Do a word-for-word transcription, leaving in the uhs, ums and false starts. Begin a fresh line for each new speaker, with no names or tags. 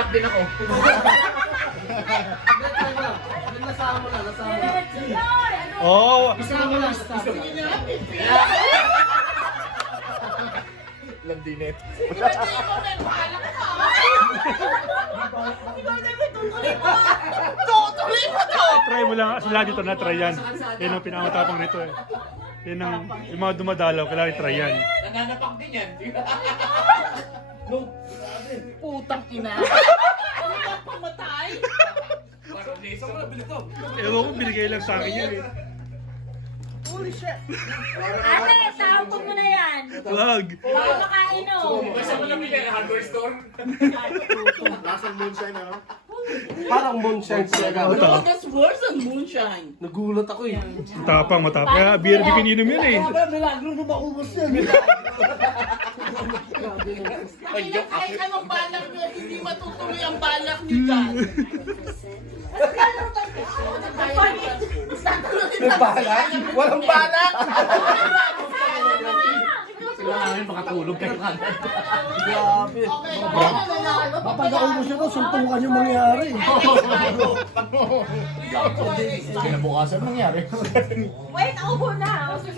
balak din ako.
Nasama mo na, nasama mo na.
Oo.
Nasama mo na, nasama mo na.
Landinet.
Tutuloy mo to!
Try mo lang. Sila dito na try yan. Yan ang pinamatapang rito eh. Yan ang yung mga dumadalaw. Kailangan try yan.
Nananapak din yan.
Putang ina. Ano ka pamatay?
Saan mo nabili to?
Ewan ko, binigay lang sa akin yan eh.
Holy shit.
Ate, tampon mo na yan.
Wag.
Baka makainom.
Saan mo nabili? Hardware store?
Lasang moonshine, ano? Parang moonshine siya.
No, that's worse than moonshine.
Nagulat ako eh.
Matapang, matapang. Kaya beer di pininom yun eh.
Milagro na maubos yan.
Nakina kahit anong balak nyo, hindi matutuloy ang balak nyo dyan.
May balak? Walang balak!
Sila namin makatulog kayo kagad.
Grabe.
Okay,
Kapag naubos siya to, suntukan yung mangyari.
Kinabukasan nangyari.
Wait, ako muna.